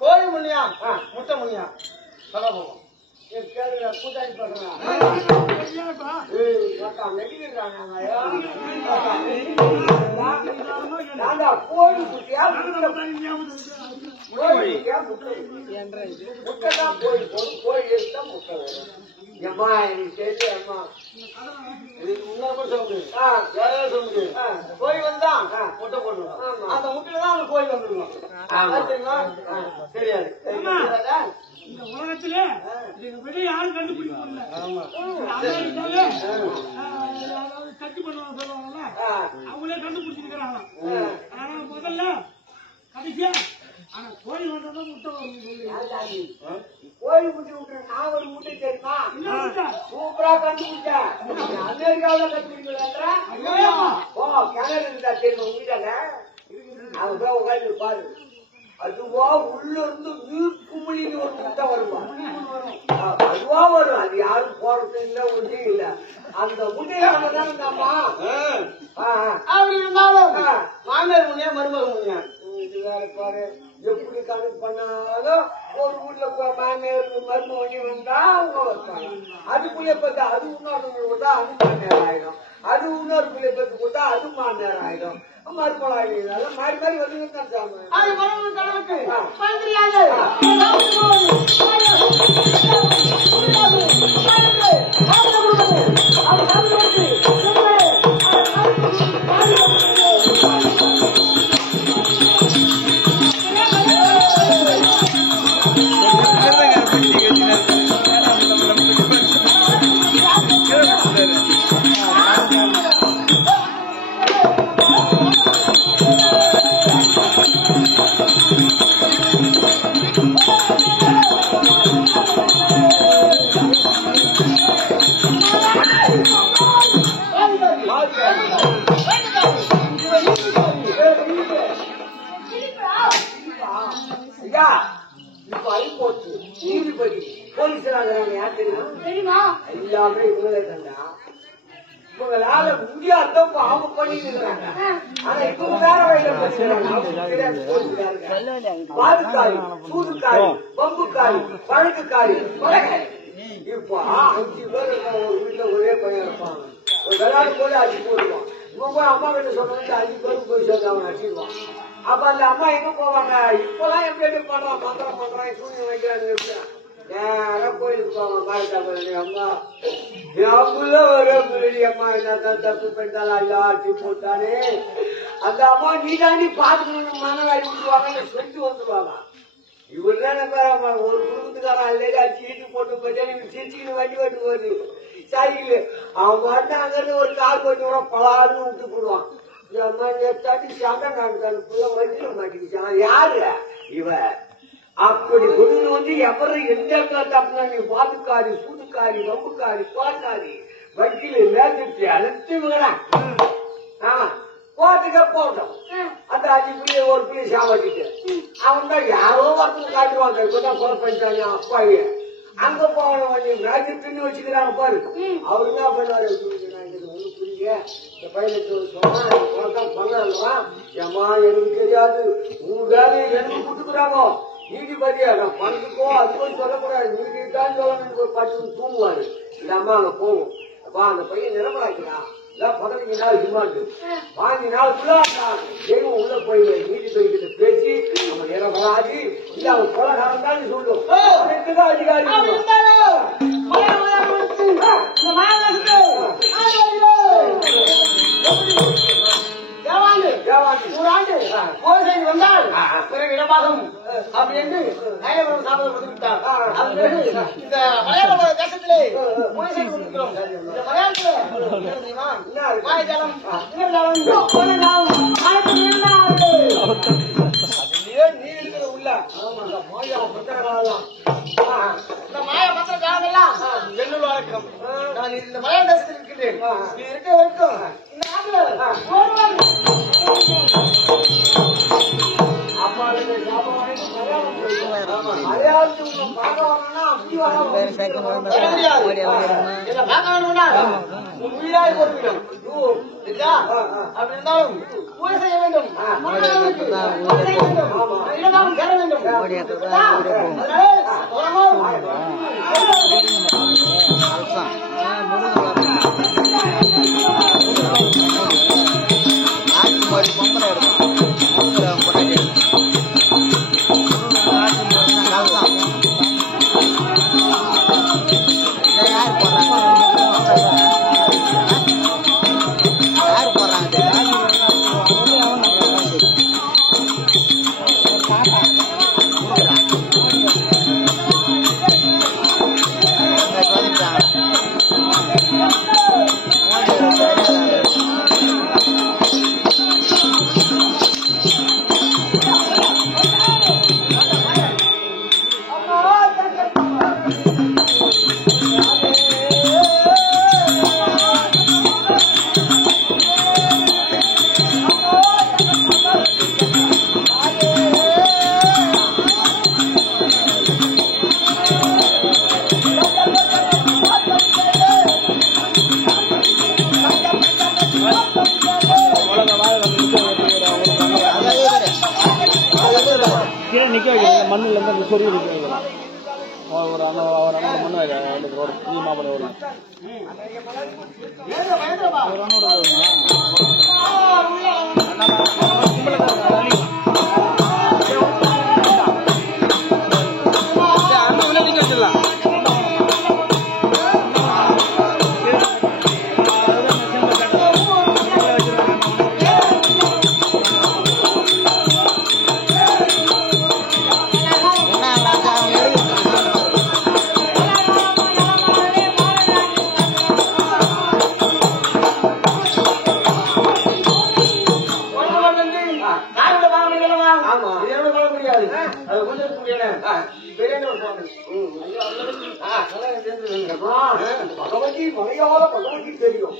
கோழி முன்னியா முட்டை முன்னியா சொல்ல போவோம் கூட்டாளி பண்றான் கோழி குட்டியா முட்டைதான் கோழி கோழி எடுத்தா முட்டை வரும். அம்மா எனக்கு தெரிஞ்சு அம்மா கோழி வந்துதான் முட்டை போடணும். அந்த முட்டையில தான் அந்த கோழி வந்துடணும். தெரியாது இந்த உலகத்திலே வெளியே யாரும் கண்டுபிடிக்க முடியல. கட்டி பண்ணுவாங்க சொல்லுவாங்கல்ல, அவங்களே கண்டுபிடிச்சிருக்கிறாங்க. ஆனா முதல்ல கடைசியா ஆனா கோழி வந்தா முட்டை வரும். கோழி முட்டை விட்டு நான் ஒரு முட்டை தெரியுமா சூப்பரா கண்டுபிடிச்சேன். அமெரிக்காவில கண்டுபிடிக்கல கிணறு இருந்தா தெரியும் வீட்டாங்க. அவங்க போய் உட்காந்து பாரு. அதுவா உள்ள இருந்து நீர் குமிழின்னு ஒரு முட்டை வருவா. அதுவா வரும். அது யாரும் போறது இல்ல ஒன்றும் இல்ல. அந்த முட்டையானதான் அம்மா அப்படி இருந்தாலும் மாமியார் முன்னியா மருமக முன்னியா இது வேற பாரு. எப்படி கணக்கு பண்ணாலும் ஒரு வீட்டுல மாமியார் மருமக வண்டி வந்தா அவங்க வைப்பாங்க. அதுக்குள்ளே பார்த்தா அது இன்னொரு கொடுத்தா அது மாமியார் ஆயிடும். அது இன்னொரு பிள்ளை பத்து கொடுத்தா அது மாமியார் ஆயிடும். மறுபடியும் ஆகிடுது. மாறி மாறி வந்து இப்ப ஐபோச்சு நீதிபதி போலீஸ் தெரியுமா எல்லாமே இவங்களே தந்தா. இவங்களால முடியாத அவங்க பண்ணிட்டு இருக்காங்க. ஆனா இவங்க வேற பாதுகாரி சூதுக்காரி பம்புக்காரி வழக்குக்காரி இப்ப 5 பேர் ஒரு வீட்டுல ஒரே பையன் இருப்பாங்க. ஒரு விளையாடு போல அடி போடுவான். இவன் போய் அம்மா கிட்ட சொன்ன 5 பேருக்கு போய் சேர்ந்து அவன் அடிச்சிருவான். அப்ப அந்த அம்மா எங்க போவாங்க? இப்பதான் எப்படி பண்றான் மந்திரம் பண்றான் சூரியன் வைக்கிறாங்க. நேரம் கோயிலுக்கு போவாங்க. மாரிட்டா கோயில் அம்மா எவ்வளவு ஒரே பிள்ளை அம்மா என்னதான் தப்பு பண்ணிட்டாலும் அல்ல ஆட்டி போட்டானே. அந்த அம்மா நீ தாண்டி பாத்துக்கணும் மனவாடி விட்டுருவாங்க சொல்லிட்டு வந்துருவாங்க. இவர் தானே ஒரு குடும்பத்துக்காரன் அல்லது சீட்டு போட்டு போயிட்டே நீங்க சிரிச்சுக்கிட்டு வண்டி ஓட்டு போகுது சைக்கிள். அவன் பாட்டு அங்கிருந்து ஒரு கார் போட்டு கூட பலாருன்னு விட்டு போடுவான். யாரு இவ அப்படி கொண்டு வந்து எவரு எந்த இடத்துல தப்புனா நீ பாதுக்காரி சூதுக்காரி வம்புக்காரி கோட்டாரி வக்கீல் மேற்கட்சி அழுத்துவங்களா கோட்டுக்க போட்டோம். அந்த 5 பிள்ளைய ஒரு பிள்ளை சாவட்டிட்டு அவன் தான் யாரோ ஒருத்தர் காட்டுவாங்க. இப்பதான் கொலை பண்ணிட்டாங்க அப்பாவே. அங்க போகணும் கொஞ்சம் மேற்கட்சின்னு வச்சுக்கிறாங்க பாரு. அவரு என்ன பண்ணுவாரு? இந்த பையனுக்கு சொன்னா பண்ணா ஏமா எனக்கு தெரியாது உங்க வேலையை எனக்கு கொடுத்துக்கிறாங்க. நீதிபதியா நான் பணத்துக்கோ அதுக்கும் சொல்லக்கூடாது. நீதி தான் சொல்லணும். பட்டு தூங்குவாரு. இந்த அம்மா அங்க போகும். அப்பா அந்த பையன் நிரம்பலாக்கிறான். 15 நாள் ரிமாண்டு 5 நாளுக்குள்ள தெய்வம் உள்ள போய் நீதிபதி கிட்ட பேசி நம்ம நிரம்பலாகி இல்ல அவன் கொலகாரம் தான் சொல்லும். அதிகாரி வந்தால் பிறகு இடமாகும் அப்படின்னு நயபுரம் சாதனை கொடுத்துவிட்டார். இந்த மலையாள தேசத்திலே போலீசை கொடுக்கிறோம். இந்த மலையாளத்துல மாயஜாலம் நீ இருக்கிறது உள்ள மாயா மந்திர காலம். இந்த மாயா மந்திர காலம் எல்லாம் வெள்ளூர் வழக்கம். நான் இந்த மலையாள தேசத்தில் இருக்கின்றேன். நீ இருக்க வரைக்கும் இந்த நாட்டில் அம்மாளுக்கு மண்ணில் இருந்து அந்த சொருவு ஒரு மண்ணு நீ மாப்பிள்ளை ஒரு பகவதி மலையாள பகவதி தெரியும்.